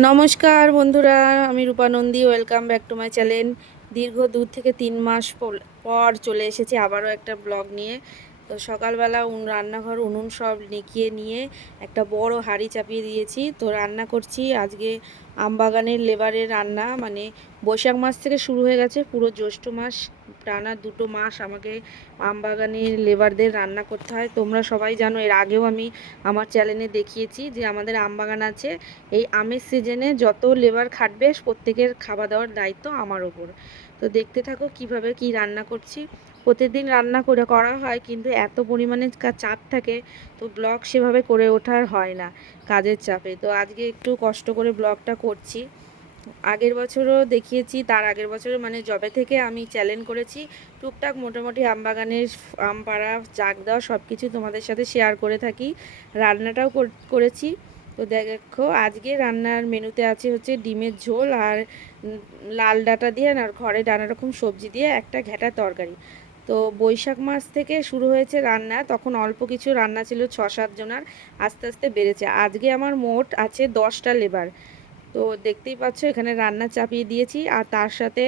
নমস্কার বন্ধুরা, আমি Rupa Nandi. Welcome back to my channel. দীর্ঘ 2 থেকে 3 মাস পর চলে এসেছি আবারও একটা ব্লগ নিয়ে। তো সকালবেলা রান্নাঘর উনুন সব নিকিয়ে নিয়ে একটা বড় হাঁড়ি চাপিয়ে দিয়েছি। তো রান্না করছি আজকে আমবাগানের লেবারের রান্না। মানে বৈশাখ মাস থেকে শুরু হয়ে গেছে, পুরো জ্যৈষ্ঠ মাস টানা 2 মাস আমাকে আমবাগানের লেবারদের রান্না করতে হয়। তোমরা সবাই জানো, এর আগেও আমি আমার চ্যানেলে দেখিয়েছি যে আমাদের আমবাগান আছে। এই আমের সিজনে যত লেবার খাটবে প্রত্যেকের খাওয়া দাওয়ার দায়িত্ব আমার ওপর। তো দেখতে থাকো কিভাবে কি রান্না করছি। প্রতিদিন রান্না করা হয়, কিন্তু এত পরিমাণে চাপ থাকে, তো ব্লগ সেভাবে করে ওঠার হয় না কাজের চাপে। তো আজকে একটু কষ্ট করে ব্লগটা করছি। আগের বছরও দেখিয়েছি, তার আগের বছরও মানে যবে থেকে আমি চ্যালেঞ্জ করেছি টুকটাক মোটামুটি আমবাগানের আম পাড়া চাক দেওয়া সব কিছু তোমাদের সাথে শেয়ার করে থাকি। রান্নাটাও করেছি। তো দেখো আজকে রান্নার মেনুতে আছে হচ্ছে ডিমের ঝোল আর লাল ডাঁটা দিয়ে আর ঘরে নানা রকম সবজি দিয়ে একটা ঘ্যাঁটা তরকারি। তো বৈশাখ মাস থেকে শুরু হয়েছে রান্না, তখন অল্প কিছু রান্না ছিল 6-7 জনার, আস্তে আস্তে বেড়েছে। আজকে আমার মোট আছে 10টা লেবার। তো দেখতেই পাচ্ছ এখানে রান্না চাপিয়ে দিয়েছি, আর তার সাথে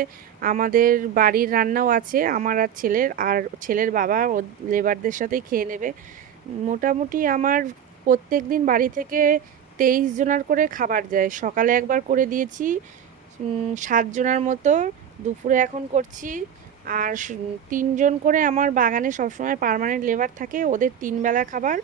আমাদের বাড়ির রান্নাও আছে, আমার আর ছেলের। আর ছেলের বাবা ও লেবারদের সাথেই খেয়ে নেবে। মোটামুটি আমার প্রত্যেক দিন বাড়ি থেকে 23 জনার করে খাবার যায়। সকালে একবার করে দিয়েছি 7 জনার মতো, দুপুরে এখন করছি। আর 3 জন করে আমার বাগানে সবসময় পার্মানেন্ট লেবার থাকে, ওদের 3 বেলা খাবার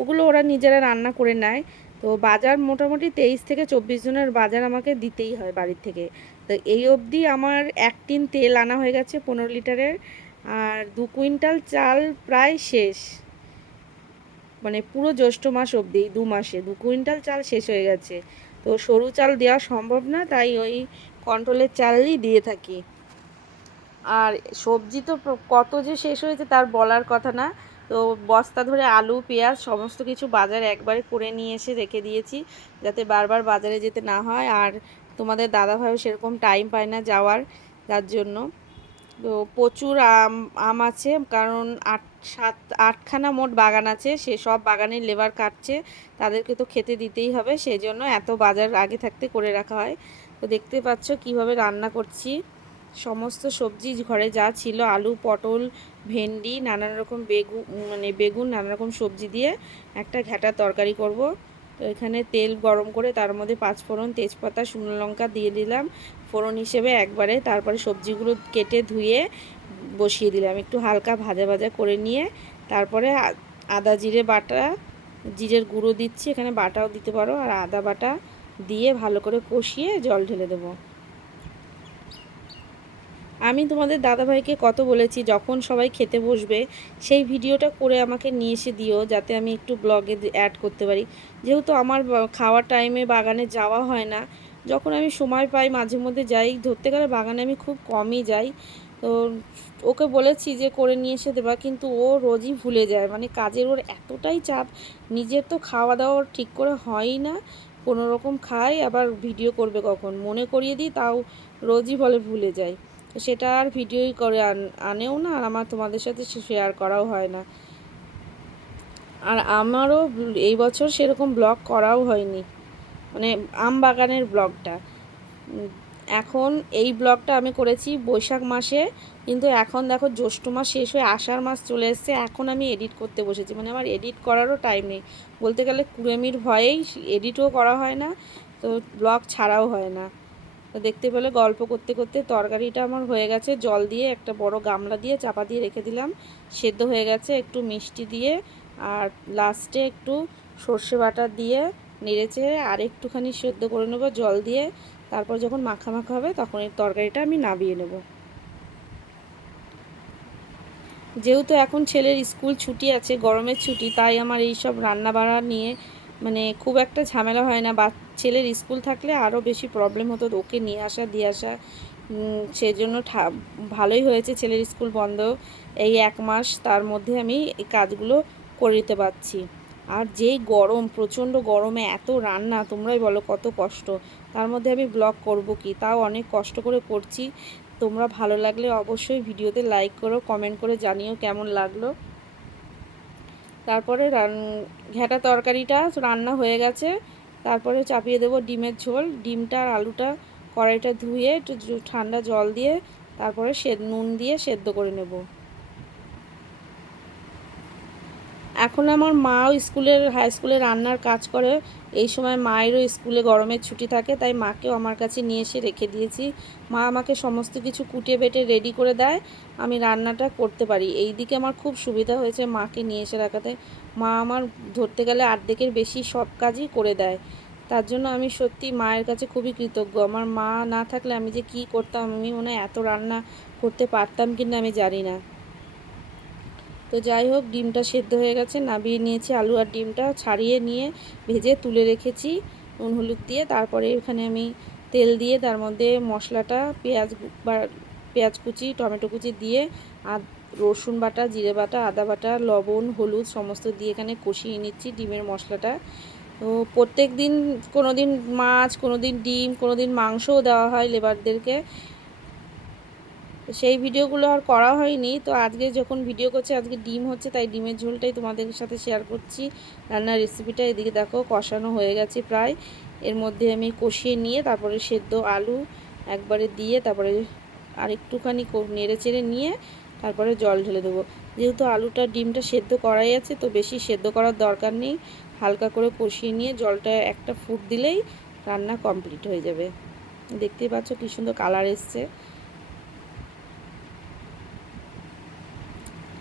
ওগুলো ওরা নিজেরা রান্না করে নেয়। তো বাজার মোটামুটি 23 থেকে 24 জনের বাজার আমাকে দিতেই হয় বাড়ির থেকে। তো এই অবধি আমার 1 টিন তেল আনা হয়ে গেছে 15 লিটারের, আর 2 কুইন্টাল চাল প্রায় শেষ। মানে পুরো জ্যৈষ্ঠ মাস অবধি 2 মাসে 2 কুইন্টাল চাল শেষ হয়ে গেছে। তো সরু চাল দেওয়া সম্ভব না, তাই ওই কন্ট্রোলের চালই দিয়ে থাকি। আর সবজি তো কত যে শেষ হয়েছে তার বলার কথা না। তো বস্তা ধরে আলু পেঁয়াজ সমস্ত কিছু বাজার একবারে করে নিয়ে এসে রেখে দিয়েছি, যাতে বারবার বাজারে যেতে না হয়। আর তোমাদের দাদাভাইও সেরকম টাইম পায় না যাওয়ার, যার জন্য। তো প্রচুর আম আছে, কারণ 8খানা মোট বাগান আছে, সে সব বাগানের লেবার কাটছে, তাদেরকে তো খেতে দিতেই হবে, সেই জন্য এত বাজার আগে থাকতে করে রাখা হয়। তো দেখতে পাচ্ছ কিভাবে রান্না করছি। সমস্ত সবজি ঘরে যা ছিল, আলু পটল ভেন্ডি নানান রকম বেগুন নানা রকম সবজি দিয়ে একটা ঘ্যাঁটা তরকারি করব। তো এখানে তেল গরম করে তার মধ্যে 5 ফোড়ন তেজপাতা শুকনো লঙ্কা দিয়ে দিলাম ফোড়ন হিসেবে একবারে। তারপরে সবজিগুলো কেটে ধুয়ে বসিয়ে দিলাম, একটু হালকা ভাজা ভাজা করে নিয়ে তারপরে আদা জিরে বাটা, জিরের গুঁড়ো দিচ্ছি, এখানে বাটাও দিতে পারো, আর আদা বাটা দিয়ে ভালো করে কষিয়ে জল ঢেলে দেবো। আমি তোমাদের দাদাভাইকে কত বলেছি যখন সবাই খেতে বসবে সেই ভিডিওটা করে আমাকে নিয়ে এসে দিও, যাতে আমি একটু ব্লগে অ্যাড করতে পারি। যেহেতু আমার খাওয়ার টাইমে বাগানে যাওয়া হয় না, যখন আমি সময় পাই মাঝে মধ্যে যাই। ধরতে গেলে বাগানে আমি খুব কমই যাই। তো ওকে বলেছি যে করে নিয়ে এসে দেবা, কিন্তু ও রোজই ভুলে যায়। মানে কাজের ওর এতটাই চাপ, নিজের তো খাওয়া দাওয়া ঠিক করে হয়ই না, কোনো রকম খায়, আবার ভিডিও করবে কখন মনে করিয়ে দিই, তাও রোজই বলে ভুলে যায়। তো সেটা আর ভিডিওই করে আনেও না, আর আমার তোমাদের সাথে শেয়ার করাও হয় না। আর আমারও এই বছর সেরকম ব্লগ করাও হয়নি, মানে আম বাগানের ব্লগটা। এখন এই ব্লগটা আমি করেছি বৈশাখ মাসে, কিন্তু এখন দেখো জ্যৈষ্ঠ মাস শেষ হয়ে আষাঢ় মাস চলে এসছে, এখন আমি এডিট করতে বসেছি। মানে আমার এডিট করারও টাইম নেই, বলতে গেলে কুড়েমির ভয়েই এডিটও করা হয় না, তো ব্লগ ছাড়াও হয় না। তো দেখতে পেলে গল্প করতে করতে তরকারিটা আমার হয়ে গেছে, জল দিয়ে একটা বড় গামলা দিয়ে চাপা দিয়ে রেখে দিলাম, সেদ্ধ হয়ে গেছে। একটু মিষ্টি দিয়ে আর লাস্টে একটু সর্ষে বাটা দিয়ে নেড়েচেড়ে আর একটুখানি সেদ্ধ করে নেবো জল দিয়ে। তারপর যখন মাখা মাখা হবে তখন এই তরকারিটা আমি নামিয়ে নেব। যেহেতু এখন ছেলের স্কুল ছুটি আছে, গরমের ছুটি, তাই আমার এই সব রান্না বাড়া নিয়ে মানে খুব একটা ঝামেলা হয় না। বা ছেলের স্কুল থাকলে আরও বেশি প্রবলেম হতো, ওকে নিয়ে আসা দিয়ে আসা। সেজন্য ভালোই হয়েছে ছেলের স্কুল বন্ধ এই 1 মাস, তার মধ্যে আমি এই কাজগুলো করে দিতে পারছি। আর যেই গরম, প্রচণ্ড গরমে এত রান্না, তোমরাই বলো কত কষ্ট, তার মধ্যে আমি ব্লগ করব কি, তাও অনেক কষ্ট করে করছি। তোমরা ভালো লাগলে অবশ্যই ভিডিওতে লাইক করো, কমেন্ট করে জানিও কেমন লাগলো। তারপরে ঘ্যাঁটা তরকারিটা রান্না হয়ে গেছে, তারপরে চাপিয়ে দেবো ডিমের ঝোল। ডিমটা আর আলুটা কড়াইটা ধুয়ে একটু ঠান্ডা জল দিয়ে তারপরে নুন দিয়ে সেদ্ধ করে নেব। এখন আমার মাও হাই স্কুলে রান্নার কাজ করে। এই সময় মায়েরও স্কুলে গরমের ছুটি থাকে, তাই মাকেও আমার কাছে নিয়ে এসে রেখে দিয়েছি। মা আমাকে সমস্ত কিছু কুটিয়ে বেটে রেডি করে দেয়, আমি রান্নাটা করতে পারি। এই দিকে আমার খুব সুবিধা হয়েছে মাকে নিয়ে এসে রাখাতে। মা আমার ধরতে গেলে অর্ধেকের বেশি সব কাজই করে দেয়। তার জন্য আমি সত্যি মায়ের কাছে খুবই কৃতজ্ঞ। আমার মা না থাকলে আমি যে কী করতাম, আমি মনে হয় এত রান্না করতে পারতাম কিনা আমি জানি না। তো যাই হোক, ডিমটা সেদ্ধ হয়ে গেছে, নামিয়ে নিয়েছি। আলু আর ডিমটা ছাড়িয়ে নিয়ে ভেজে তুলে রেখেছি নুন হলুদ দিয়ে। তারপরে এখানে আমি তেল দিয়ে তার মধ্যে মশলাটা পেঁয়াজ কুচি, টমেটো কুচি দিয়ে আর রসুন বাটা, জিরে বাটা, আদা বাটা, লবণ, হলুদ সমস্ত দিয়ে এখানে কষিয়ে নিচ্ছি ডিমের মশলাটা। তো প্রত্যেক দিন কোনো দিন মাছ, কোনো দিন ডিম, কোনো দিন মাংসও দেওয়া হয় লেবারদেরকে। সেই ভিডিওগুলো আর করা হয়নি। তো আজকে যখন ভিডিও করছি, আজকে ডিম হচ্ছে, তাই ডিমের ঝোলটাই তোমাদের সাথে শেয়ার করছি রান্নার রেসিপিটা। এদিকে দেখো কষানো হয়ে গেছে প্রায়। এর মধ্যে আমি কষিয়ে নিয়ে তারপরে সেদ্ধ আলু একবারে দিয়ে তারপরে আর একটুখানি নেড়ে চেড়ে নিয়ে তারপরে জল ঢেলে দেবো। যেহেতু আলুটা ডিমটা সেদ্ধ করাই আছে, তো বেশি সেদ্ধ করার দরকার নেই। হালকা করে কষিয়ে নিয়ে জলটা একটা ফুট দিলেই রান্না কমপ্লিট হয়ে যাবে। দেখতেই পাচ্ছ কী সুন্দর কালার এসছে।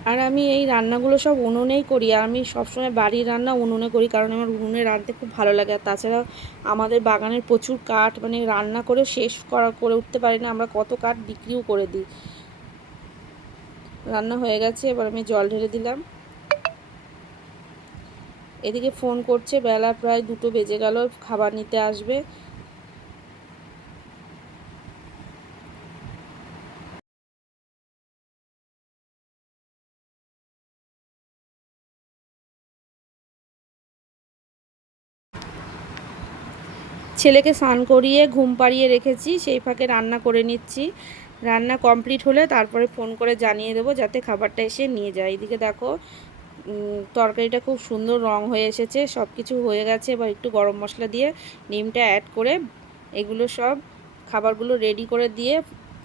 আর আমি এই রান্নাগুলো সব উনুনেই করি। আর আমি সবসময় বাড়ির রান্না উনুনে করি, কারণ আমার উনুনে রাঁধতে খুব ভালো লাগে। আর তাছাড়াও আমাদের বাগানের প্রচুর কাঠ, মানে রান্না করে শেষ করে উঠতে পারি না, আমরা কত কাঠ বিক্রিও করে দিই। রান্না হয়ে গেছে, এবার আমি জল ঢেলে দিলাম। এদিকে ফোন করছে, বেলা প্রায় 2টো বেজে গেল, খাবার নিতে আসবে। ছেলেকে স্নান করিয়ে ঘুম পাড়িয়ে রেখেছি, সেই ফাঁকে রান্না করে নিচ্ছি। রান্না কমপ্লিট হলে তারপরে ফোন করে জানিয়ে দেবো যাতে খাবারটা এসে নিয়ে যায়। এদিকে দেখো তরকারিটা খুব সুন্দর রং হয়ে এসেছে, সব কিছু হয়ে গেছে। এবার একটু গরম মশলা দিয়ে ডিমটা অ্যাড করে এগুলো সব খাবারগুলো রেডি করে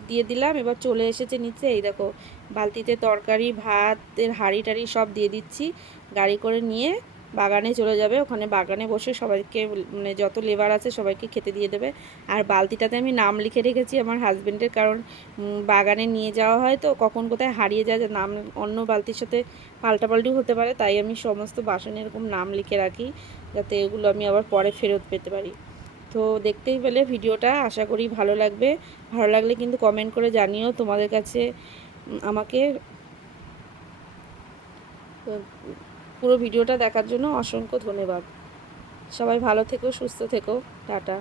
দিয়ে দিলাম। এবার চলে এসেছে নিচে। এই দেখো বালতিতে তরকারি, ভাতের হাঁড়ি টাড়ি সব দিয়ে দিচ্ছি। গাড়ি করে নিয়ে বাগানে চলে যাবে। ওখানে বাগানে বসে সবাইকে, মানে যত লেবার আছে সবাইকে খেতে দিয়ে দেবে। আর বালতিটাতে আমি নাম লিখে রেখেছি আমার হাজবেন্ডের, কারণ বাগানে নিয়ে যাওয়া হয় তো কখন কোথায় হারিয়ে যায়, নাম অন্য বালতির সাথে পাল্টাপাল্টিও হতে পারে, তাই আমি সমস্ত বাসনে এরকম নাম লিখে রাখি, যাতে এগুলো আমি আবার পরে ফেরত পেতে পারি। তো দেখতেই পেলে ভিডিওটা, আশা করি ভালো লাগবে। ভালো লাগলে কিন্তু কমেন্ট করে জানিও তোমাদের কাছে আমাকে। পুরো ভিডিওটা দেখার জন্য অসংখ্য ধন্যবাদ। সবাই ভালো থেকো, সুস্থ থেকো, টাটা।